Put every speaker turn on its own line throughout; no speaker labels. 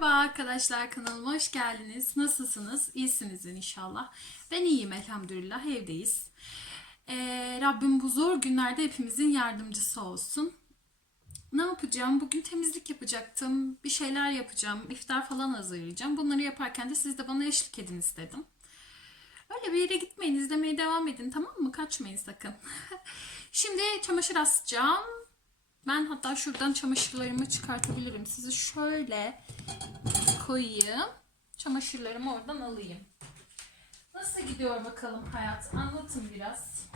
Merhaba arkadaşlar kanalıma hoş geldiniz. Nasılsınız? İyisinizdir inşallah. Ben iyiyim elhamdülillah evdeyiz. Ee, Rabbim bu zor günlerde hepimizin yardımcısı olsun. Ne yapacağım? Bugün temizlik yapacaktım. Bir şeyler yapacağım. iftar falan hazırlayacağım. Bunları yaparken de siz de bana eşlik edin istedim. Öyle bir yere gitmeyin. izlemeye devam edin tamam mı? Kaçmayın sakın. Şimdi çamaşır asacağım. Ben hatta şuradan çamaşırlarımı çıkartabilirim. Sizi şöyle koyayım. Çamaşırlarımı oradan alayım. Nasıl gidiyor bakalım hayat? Anlatın biraz.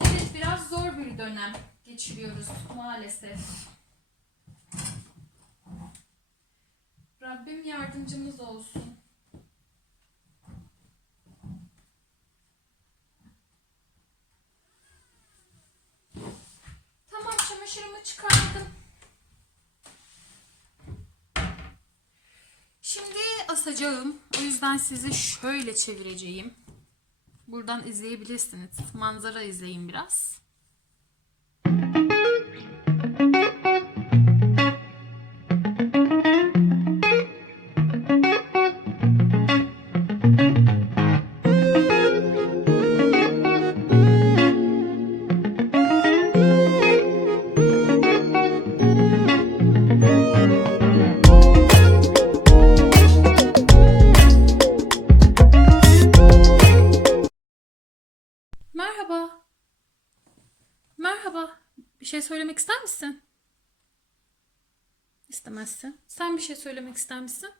Evet biraz zor bir dönem geçiriyoruz maalesef. Rabbim yardımcımız olsun. Tamam çamaşırımı çıkardım. Şimdi asacağım. O yüzden sizi şöyle çevireceğim. Buradan izleyebilirsiniz. Manzara izleyin biraz. Söylemek ister misin? İstemezsin. Sen bir şey söylemek ister misin?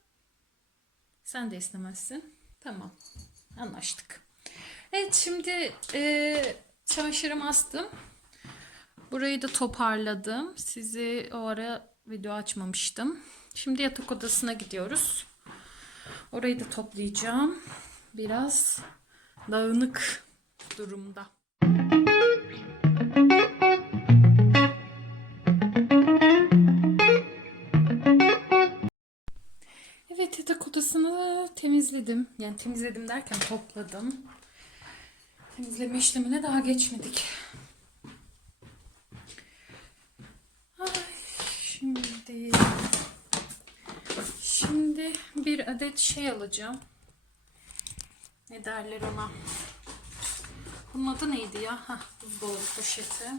Sen de istemezsin. Tamam. Anlaştık. Evet şimdi e, çamaşırımı astım. Burayı da toparladım. Sizi o ara video açmamıştım. Şimdi yatak odasına gidiyoruz. Orayı da toplayacağım. Biraz dağınık durumda. Odasını temizledim. Yani temizledim derken topladım. Temizleme işlemine daha geçmedik. Ay, şimdi şimdi bir adet şey alacağım. Ne derler ona? Bunun adı neydi ya? Hah, buzdolabı poşeti.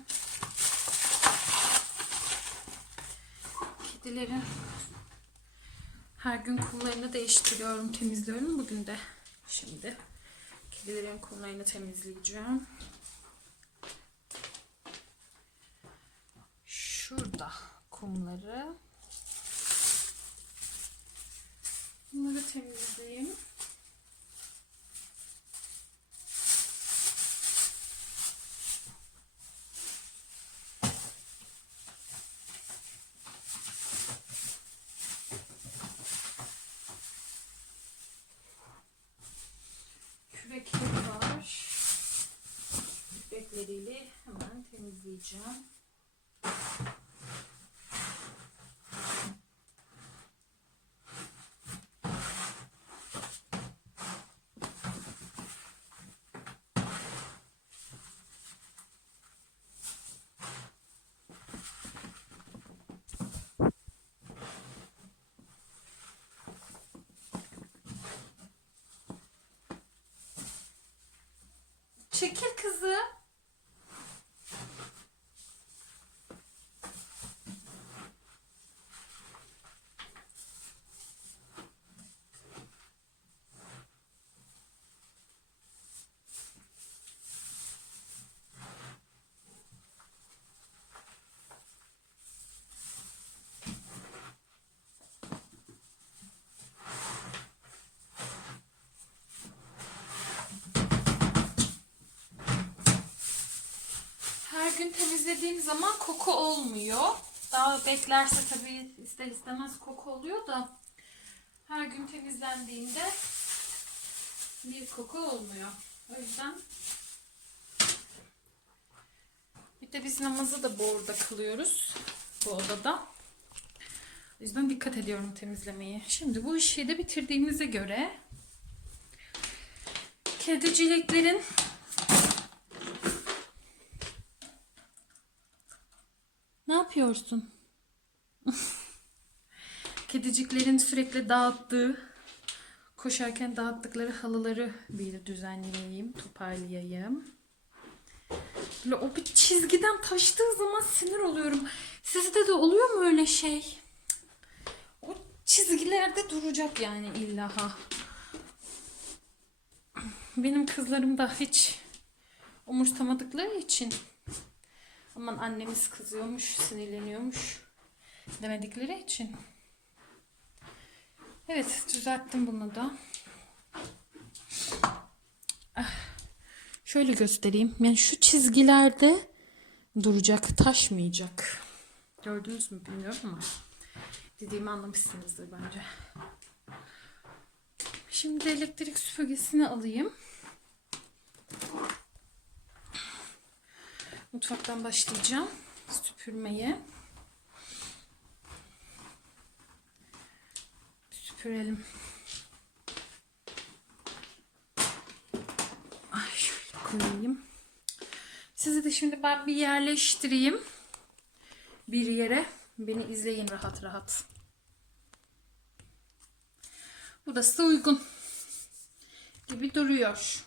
Kedilerin her gün kumlarını değiştiriyorum, temizliyorum. Bugün de şimdi kedilerin kumlarını temizleyeceğim. Şurada kumları. Bunları temizleyeyim. Kürekleri var. Kürekleriyle hemen temizleyeceğim. Çekil kızı. Her gün temizlediğim zaman koku olmuyor. Daha beklerse tabii ister istemez koku oluyor da her gün temizlendiğinde bir koku olmuyor. O yüzden bir de biz namazı da bu orada kılıyoruz. Bu odada. O yüzden dikkat ediyorum temizlemeye. Şimdi bu işi de bitirdiğimize göre kediciliklerin Ne yapıyorsun? kediciklerin sürekli dağıttığı, koşarken dağıttıkları halıları bir düzenleyeyim, toparlayayım. Böyle o bir çizgiden taştığı zaman sinir oluyorum. Sizde de oluyor mu öyle şey? O çizgilerde duracak yani illaha. Benim kızlarım da hiç umursamadıkları için aman annemiz kızıyormuş, sinirleniyormuş demedikleri için. Evet, düzelttim bunu da. Ah, Şöyle göstereyim. Yani şu çizgilerde duracak, taşmayacak. Gördünüz mü bilmiyorum ama dediğimi anlamışsınızdır bence. Şimdi elektrik süpürgesini alayım. Mutfaktan başlayacağım süpürmeye. Süpürelim. Ay şöyle koyayım. Sizi de şimdi ben bir yerleştireyim. Bir yere. Beni izleyin rahat rahat. Burası da uygun gibi duruyor.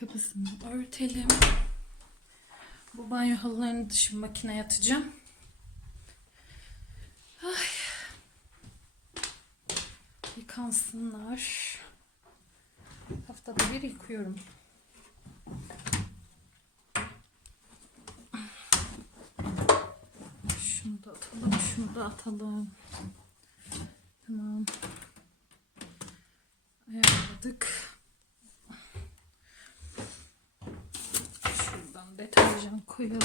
Kapısını örtelim. Bu banyo halılarını dışı makineye atacağım. Ay. Yıkansınlar. Haftada bir yıkıyorum. Şunu da atalım, şunu da atalım. Tamam. Ayarladık. Şuradan deterjan koyalım.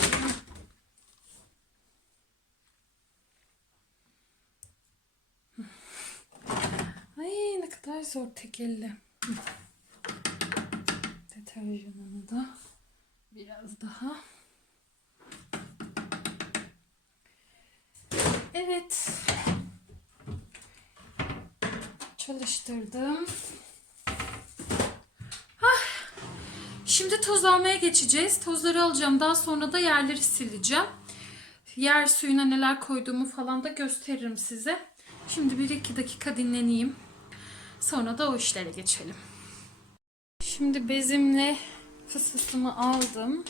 Ay ne kadar zor tek elle. Deterjanını da biraz daha. Evet. Çalıştırdım. Hah. Şimdi toz almaya geçeceğiz. Tozları alacağım. Daha sonra da yerleri sileceğim. Yer suyuna neler koyduğumu falan da gösteririm size. Şimdi bir iki dakika dinleneyim. Sonra da o işlere geçelim. Şimdi bezimle fısfısımı aldım.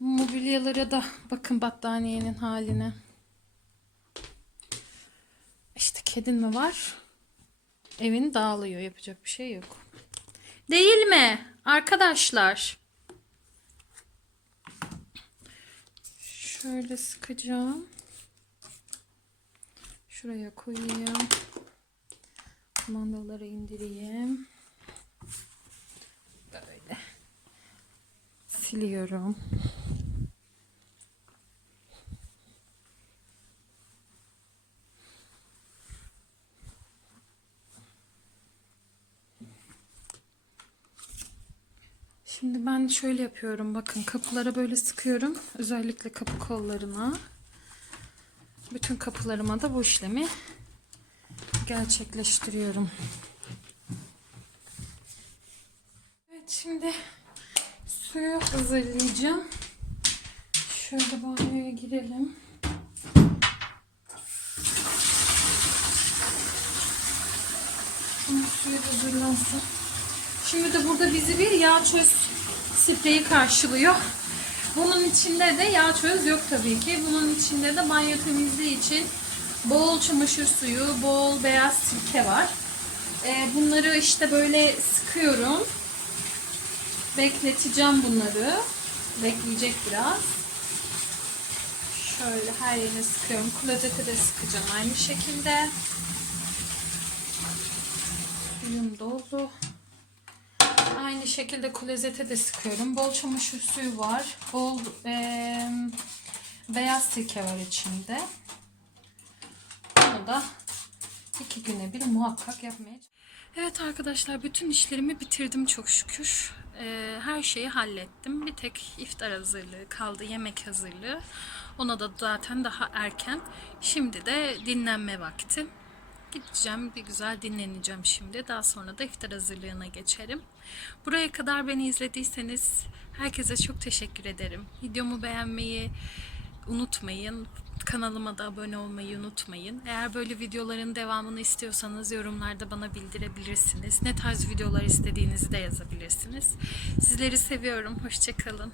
Mobilyalara da bakın battaniyenin haline. İşte kedin mi var? Evin dağılıyor. Yapacak bir şey yok. Değil mi? Arkadaşlar. Şöyle sıkacağım. Şuraya koyayım. Mandaları indireyim. Böyle. siliyorum. Şimdi ben şöyle yapıyorum. Bakın kapılara böyle sıkıyorum. Özellikle kapı kollarına. Bütün kapılarıma da bu işlemi gerçekleştiriyorum. Evet şimdi suyu hazırlayacağım. Şöyle banyoya girelim. Şimdi suyu hazırlansın. Şimdi de burada bizi bir yağ çöz spreyi karşılıyor. Bunun içinde de yağ çöz yok tabii ki. Bunun içinde de banyo temizliği için bol çamaşır suyu, bol beyaz sirke var. Ee, bunları işte böyle sıkıyorum. Bekleteceğim bunları. Bekleyecek biraz. Şöyle her yerine sıkıyorum. Klozete de sıkacağım aynı şekilde. Suyum dolu. Aynı şekilde klozete de sıkıyorum. Bol çamaşır suyu var. Bol eee, beyaz sirke var içinde. Bunu da iki güne bir muhakkak yapmaya Evet arkadaşlar bütün işlerimi bitirdim çok şükür. Eee, her şeyi hallettim. Bir tek iftar hazırlığı kaldı, yemek hazırlığı. Ona da zaten daha erken. Şimdi de dinlenme vakti. Gideceğim bir güzel dinleneceğim şimdi. Daha sonra da iftar hazırlığına geçerim. Buraya kadar beni izlediyseniz herkese çok teşekkür ederim. Videomu beğenmeyi unutmayın. Kanalıma da abone olmayı unutmayın. Eğer böyle videoların devamını istiyorsanız yorumlarda bana bildirebilirsiniz. Ne tarz videolar istediğinizi de yazabilirsiniz. Sizleri seviyorum. Hoşçakalın.